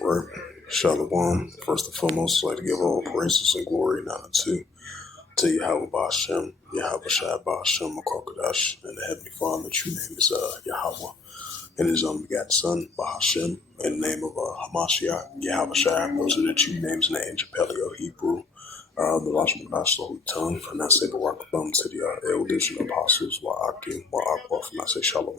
Right. Shalom. First and foremost, I'd like to give all praises and glory and honor to Yahweh Ba'Shem, Yahweh Shai Ba'Shem, Makokodash, and the Heavenly Father. The true name is Yahweh, and his begotten Son, Ba'Shem, in the name of Hamashiach, Yahweh Shai. Those are the true names in the ancient Paleo Hebrew. The Rosh Hashanah tongue, and I say Barak to the elders and apostles, Wa'akim, Wa'akwa, and I say Shalom.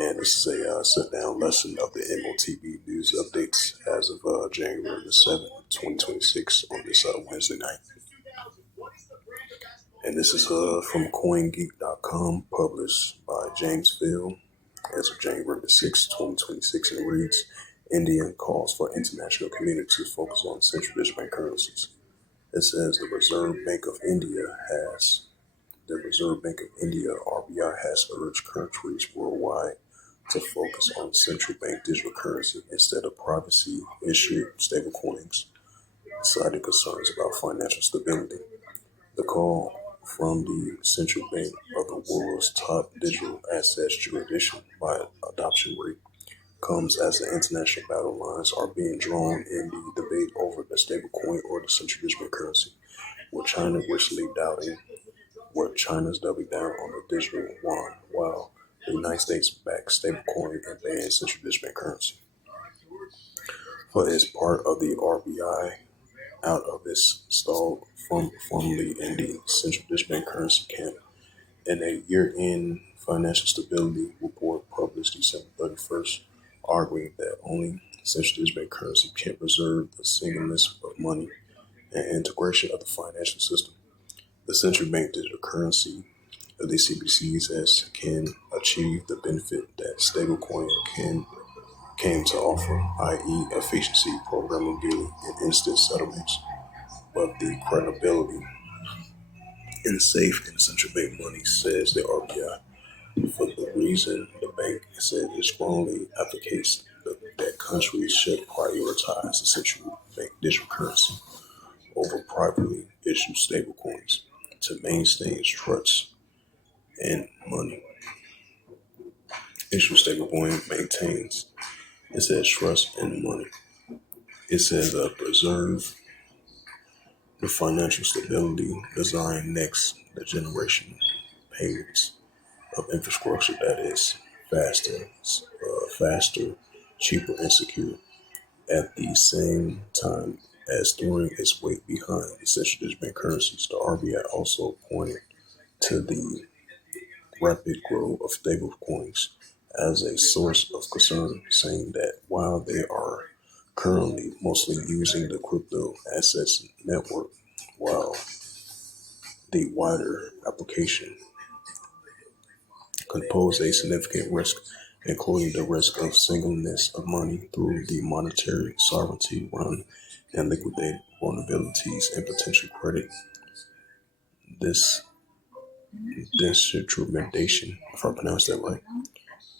And this is a sit-down lesson of the M.O.T.B news updates as of January the 7th, 2026 on this Wednesday night. And this is from CoinGeek.com, published by James Phil as of January the 6th, 2026, and it reads, India calls for international community to focus on central digital bank currencies. It says the Reserve Bank of India, RBI, has urged countries worldwide to focus on central bank digital currency instead of privacy-issued stablecoins, citing concerns about financial stability. The call from the central bank of the world's top digital assets jurisdiction by adoption rate comes as the international battle lines are being drawn in the debate over the stablecoin or the central digital currency, with China recently doubting what China's doubling down on the digital yuan, while the United States backs stablecoin and bans central digital currency. For its part of the RBI out of its stall formerly in the central digital currency camp in a year-end financial stability report published December 31st, arguing that only central digital currency can preserve the singleness of money and integration of the financial system. The central bank digital currency of the CBDCs can achieve the benefit that stablecoin came to offer, i.e. efficiency, programmability, and instant settlements, but the credibility and safe and central bank money, says the RBI. For the reason the bank said it strongly advocates that countries should prioritize the central bank digital currency over privately issued stablecoins to maintain trust and money. Issue stablecoin maintains, it says, trust and money. It says preserve the financial stability, design next the generation payments of infrastructure that is faster, cheaper, and secure. At the same time as throwing its weight behind the central digital currencies, the RBI also pointed to the rapid growth of stablecoins as a source of concern, saying that while they are currently mostly using the crypto assets network, while the wider application could pose a significant risk, including the risk of singleness of money through the monetary sovereignty run and liquidate vulnerabilities and potential credit disintermediation, if I pronounce that right.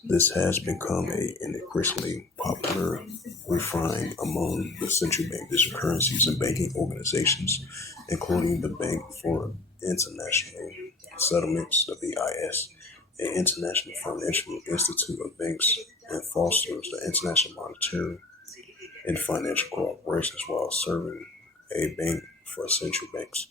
This has become an increasingly popular refrain among the central bank digital currencies and banking organizations, including the Bank for International Settlements, the BIS, an international financial institute of banks, and fosters the international monetary and financial cooperations while serving a bank for central banks.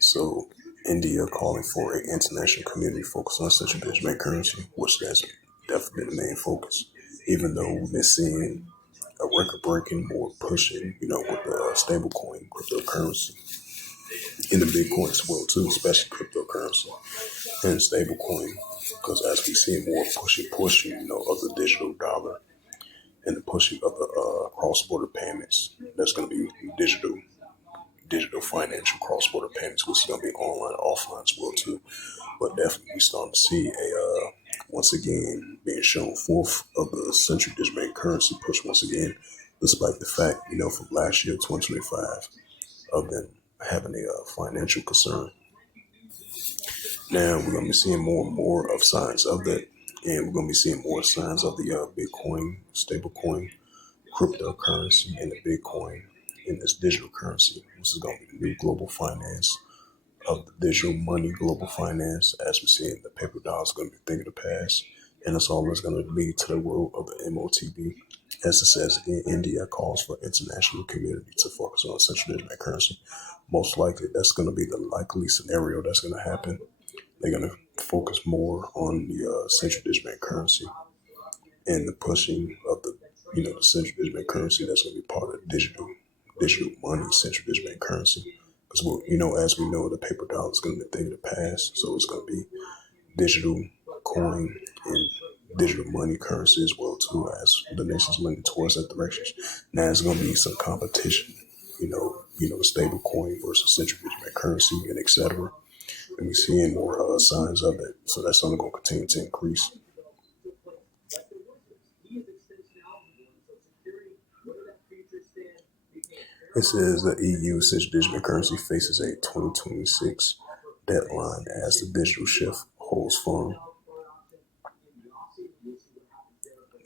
So, India calling for an international community focus on central digital bank currency, which has definitely been the main focus, even though we've been seeing a record-breaking more pushing, with the stablecoin cryptocurrency and the Bitcoin as well too, especially cryptocurrency and stablecoin, because as we see more pushing, of the digital dollar and the pushing of the cross-border payments, that's going to be digital financial cross-border payments, which is going to be online, offline as well too. But definitely we starting to see a once again being shown forth of the central digital bank currency push once again, despite the fact, from last year, 2025, of them having a financial concern. Now we're going to be seeing more and more of signs of that, and we're going to be seeing more signs of the Bitcoin, stablecoin, cryptocurrency, and the Bitcoin in this digital currency. This is going to be the new global finance of the digital money, global finance, as we see it, the paper dollar is going to be a thing of the past, and it's always going to lead to the world of the M.O.T.B. As it says again, India calls for international community to focus on central digital currency. Most likely, that's going to be the likely scenario that's going to happen. They're going to focus more on the central digital currency and the pushing of the central digital currency that's going to be part of digital money, central digital currency. Because as we know, the paper dollar is going to be a thing of the past, so it's going to be digital coin and digital money currency as well too, as the nation's leaning towards that direction. Now there's going to be some competition, stable coin versus central digital currency and etc. And we're seeing more signs of it, so that's only going to continue to increase. It says the EU central digital currency faces a 2026 deadline as the digital shift holds firm.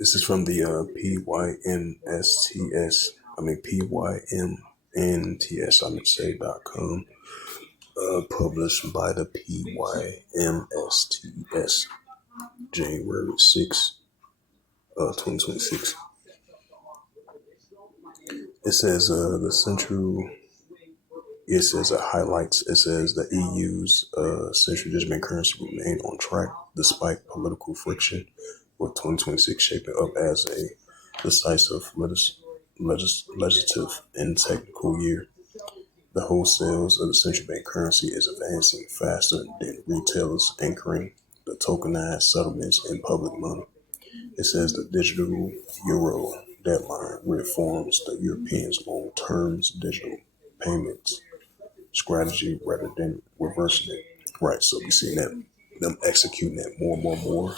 This is from the PYMNTS, .com, published by the PYMSTS, January 6, 2026. It says it says the EU's central digital currency remain on track despite political friction, with 2026 shaping up as a decisive legislative and technical year. The wholesales of the central bank currency is advancing faster than retailers anchoring the tokenized settlements in public money. It says the digital euro deadline reforms the Europeans' long-term digital payments strategy rather than reversing it. Right, so we see that them executing that more,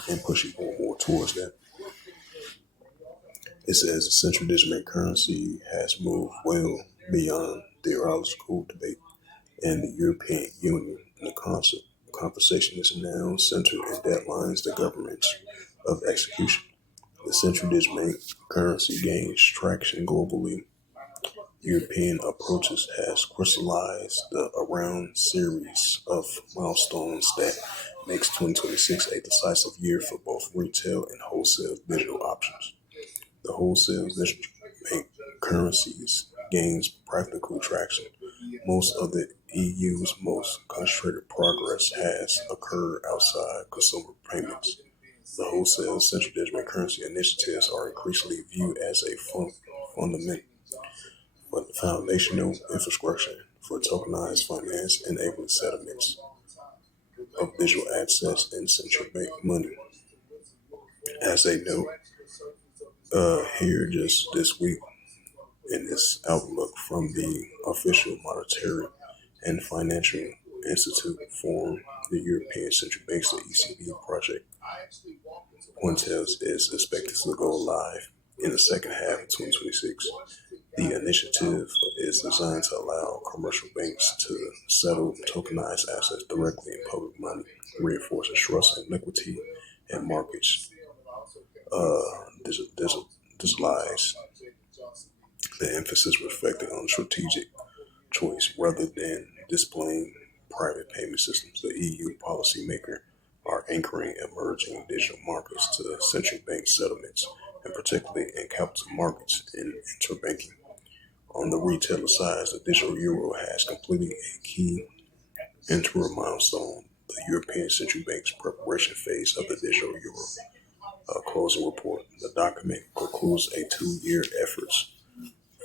and pushing more and more towards that. It says the central digital currency has moved well beyond theological debate and the European Union. And the conversation is now centered in deadlines, the governments of execution. The central digital currency gains traction globally. European approaches has crystallized the around series of milestones that makes 2026 a decisive year for both retail and wholesale digital options. The wholesale digital bank currencies gains practical traction. Most of the EU's most concentrated progress has occurred outside consumer payments. The wholesale central digital currency initiatives are increasingly viewed as a fundamental foundational infrastructure for tokenized finance, enabling settlements of digital assets and central bank money. As they note here just this week in this outlook from the official monetary and financial institute forum, the European Central Bank's the ECB project Pointels is expected to go live in the second half of 2026. The initiative is designed to allow commercial banks to settle tokenized assets directly in public money, reinforcing trust and liquidity in markets. This lies the emphasis reflecting on strategic choice rather than displaying private payment systems. The EU policymaker are anchoring emerging digital markets to central bank settlements, and particularly in capital markets and interbanking. On the retailer side, the digital euro has completed a key interim milestone, the European Central Bank's preparation phase of the digital euro closing report. The document concludes a 2-year efforts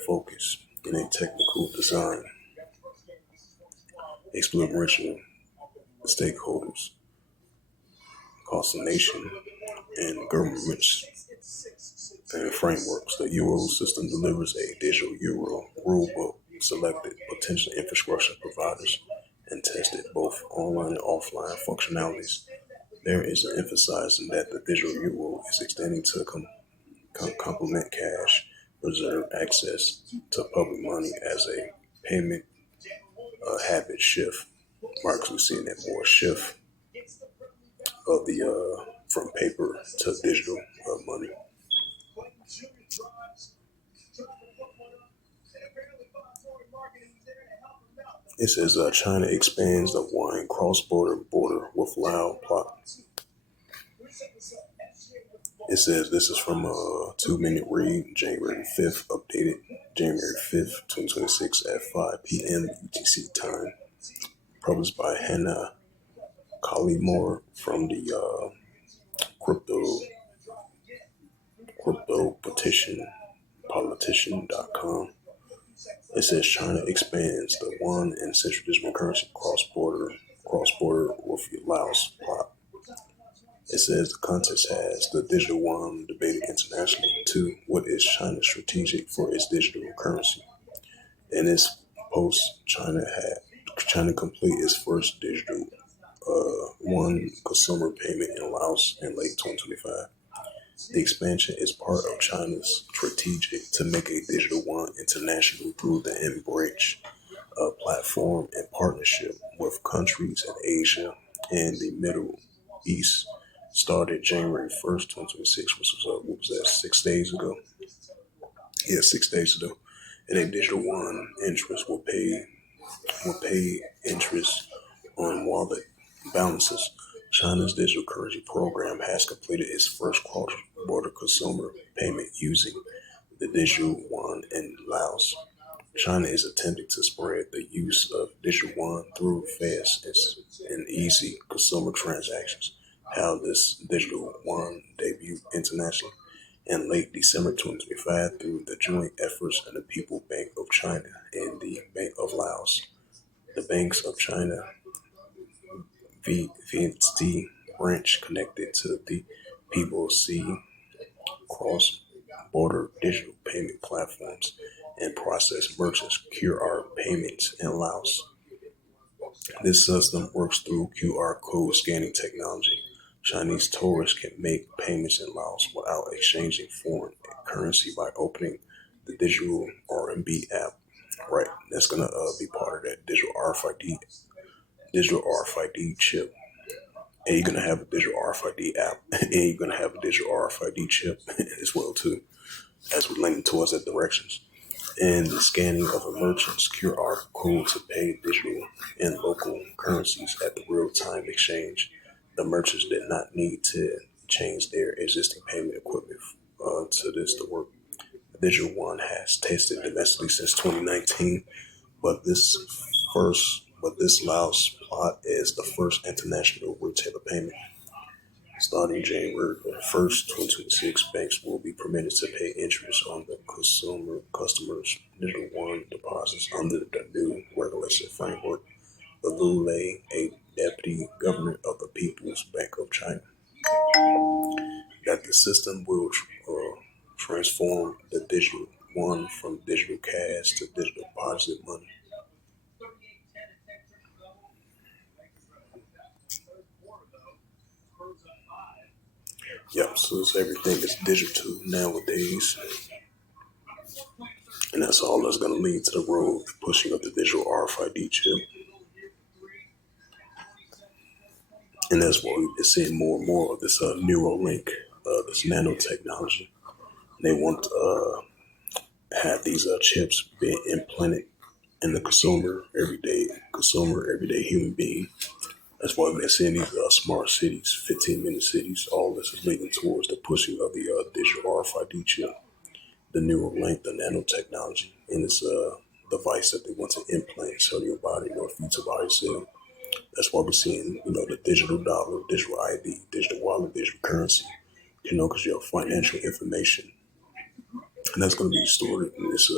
focus in a technical design, exploration stakeholders, coordination, and governments and frameworks. The euro system delivers a digital euro rulebook, selected potential infrastructure providers, and tested both online and offline functionalities. There is an emphasizing that the digital euro is extending to complement cash reserve access to public money as a payment habit shift. Marks, we're seeing that more shift of the from paper to digital money. It says China expands the wine cross-border border with Laos plot. It says this is from a 2-minute read, January 5th, updated January 5th, 2026 at 5 p.m. UTC time. Published by Hannah Collymore from the crypto petition politician.com. It says China expands the yuan and central digital currency cross border with Laos plot. It says the context has the digital yuan debated internationally. 2. What is China strategic for its digital currency? In its post, China complete its first digital yuan consumer payment in Laos in late 2025. The expansion is part of China's strategic to make a digital yuan international through the M.O.T.B platform and partnership with countries in Asia and the Middle East. Started January 1st, 2026, which was what was that, 6 days ago? Yeah, 6 days ago. And a digital yuan interest will pay interest on wallet balances. China's digital currency program has completed its first cross-border consumer payment using the digital yuan in Laos. China is attempting to spread the use of digital yuan through fast and easy consumer transactions. How this digital yuan debuted internationally in late December 2025 through the joint efforts of the People Bank of China and the Bank of Laos. The Banks of China VNT branch connected to the PBOC cross-border digital payment platforms and process merchants QR payments in Laos. This system works through QR code scanning technology. Chinese tourists can make payments in Laos without exchanging foreign currency by opening the digital RMB app. Right, that's gonna be part of that digital RFID chip. And you're gonna have a digital RFID app, and you're gonna have a digital RFID chip as well too, as we're leaning towards that directions. And the scanning of a merchant's QR code to pay digital and local currencies at the real-time exchange. The merchants did not need to change their existing payment equipment to this to work. The digital yuan has tested domestically since 2019, but this Laos plot is the first international retailer payment. Starting January 1st, 2026, banks will be permitted to pay interest on the customers' digital yuan deposits under the new regulation framework. The Lulei, a deputy governor of the People's Bank of China, that the system will transform the digital yuan from digital cash to digital deposit money. Yep, so it's everything is digital nowadays. And that's all that's going to lead to the road pushing up the digital RFID chip. And that's why we've been seeing more and more of this Neuralink, this nanotechnology. They want to have these chips being implanted in the everyday human being. That's why we've been seeing these smart cities, 15-minute cities. All this is leading towards the pushing of the digital RFID chip, the Neuralink, the nanotechnology, and this device that they want to implant into your body, future body cell. That's why we're seeing, the digital dollar, digital ID, digital wallet, digital currency, because you have financial information. And that's going to be stored in this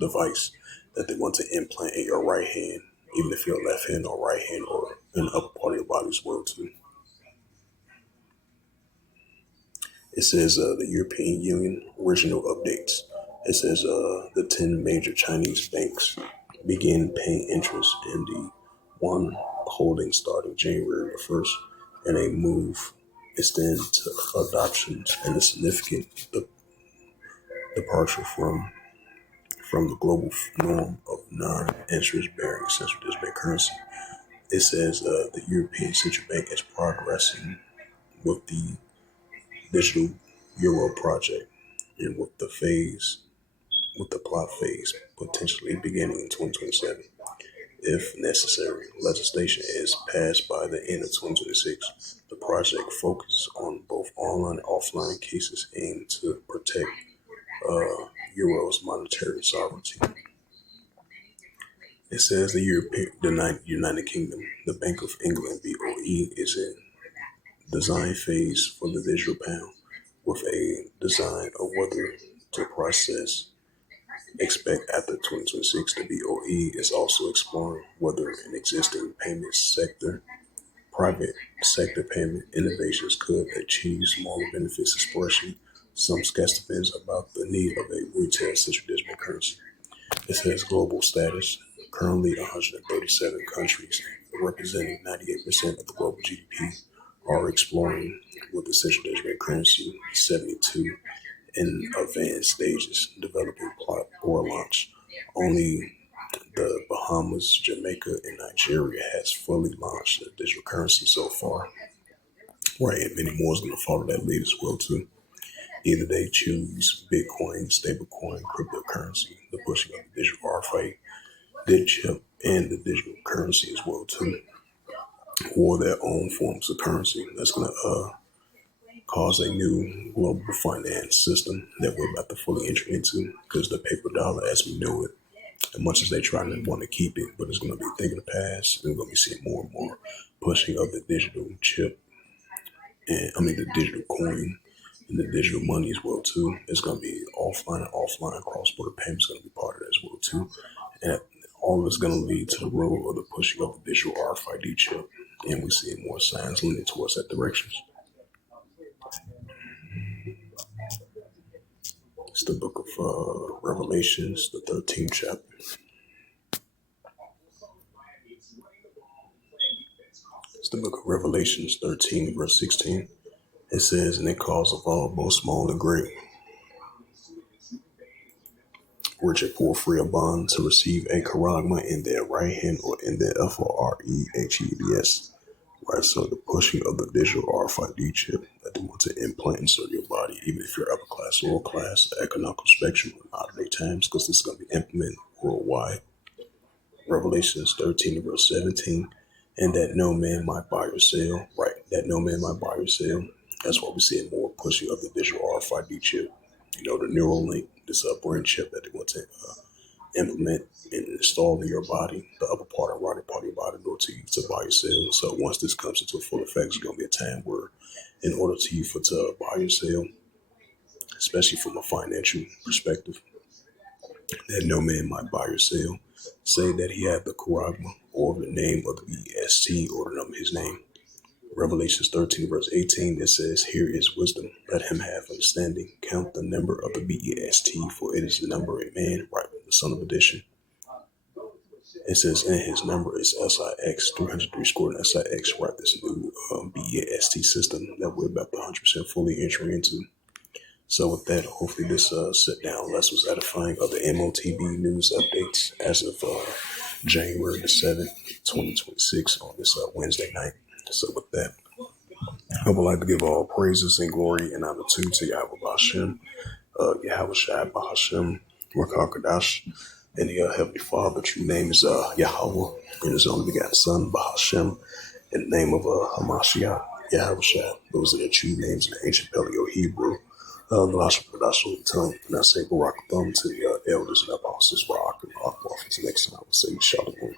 device that they want to implant in your right hand, even if you're left hand or right hand or in the upper part of your body as well, too. It says the European Union original updates. It says the 10 major Chinese banks begin paying interest in the one holding starting January 1st, and a move extend to adoptions and a significant departure from the global norm of non-interest bearing central bank currency. It says the European Central Bank is progressing with the digital euro project and with the plot phase potentially beginning in 2027. if necessary. Legislation is passed by the end of 2026. The project focuses on both online and offline cases aimed to protect Euro's monetary sovereignty. It says the United Kingdom, the Bank of England (BOE) is in design phase for the digital pound, with a design of whether to process expect after 2026. The BOE is also exploring whether an existing payment sector, private sector payment innovations could achieve smaller benefits, especially some skepticism about the need of a retail central digital currency. It says global status. Currently, 137 countries, representing 98% of the global GDP, are exploring with the central digital currency, 72 in advanced stages, developing plot or launch. Only the Bahamas, Jamaica, and Nigeria has fully launched the digital currency so far. Right, and many more is going to follow that lead as well too. Either they choose Bitcoin, stablecoin, cryptocurrency, the pushing of the digital RFID, chip, and the digital currency as well too, or their own forms of currency. That's going to cause a new global finance system that we're about to fully enter into, because the paper dollar as we know it, as much as they try to want to keep it, but it's going to be a thing of the past. We're going to be seeing more and more pushing of the digital chip, and the digital coin and the digital money as well too. It's going to be offline cross-border payments going to be part of that as well too, and all of it's going to lead to the road of the pushing of the digital RFID chip, and we see more signs leaning towards that direction. It's the book of Revelations, the 13th chapter. It's the book of Revelations 13, verse 16. It says, "And it calls of all, both small and great, rich and poor, free or bond, to receive a charagma in their right hand or in their FOREHEBS." Right, so the pushing of the digital RFID chip that they want to implant inside your body, even if you're upper class, lower class, economical spectrum, out of their times, because this is going to be implemented worldwide. Revelations 13, verse 17. "And that no man might buy or sell," right? That no man might buy or sell. That's why we're seeing more pushing of the digital RFID chip. The neural link, this brain chip that they want to implement and install in your body, the upper part and right part of your body, in order to use to buy or sell. So once this comes into full effect, it's going to be a time where, in order to you to buy or sell, especially from a financial perspective, that no man might buy or sell, say that he had the charagma or the name of the BEST or the number of his name. Revelations 13, verse 18, it says, "Here is wisdom. Let him have understanding. Count the number of the BEST, for it is the number of a man," right? The son of addition. It says, "And his number is SIX, 303 squared and SIX," right? This new BEST system that we're about to 100% fully entering into. So with that, hopefully this sit down lesson was edifying of the M.O.T.B news updates as of January the 7th, 2026 on this Wednesday night. So with that, I would like to give all praises and glory and honor to Yahweh Bashem, Yahweh Shai Bahashem, Rakakadash, and the Heavenly Father. True name is Yahweh, and His only begotten Son, Bahashem, in the name of Hamashiach, Yahweh Shai. Those are the true names in the ancient Paleo Hebrew. The last tongue, and I say Barak Thumb to the elders and apostles, Barak and Akbar. Until next time, I will say Shalom.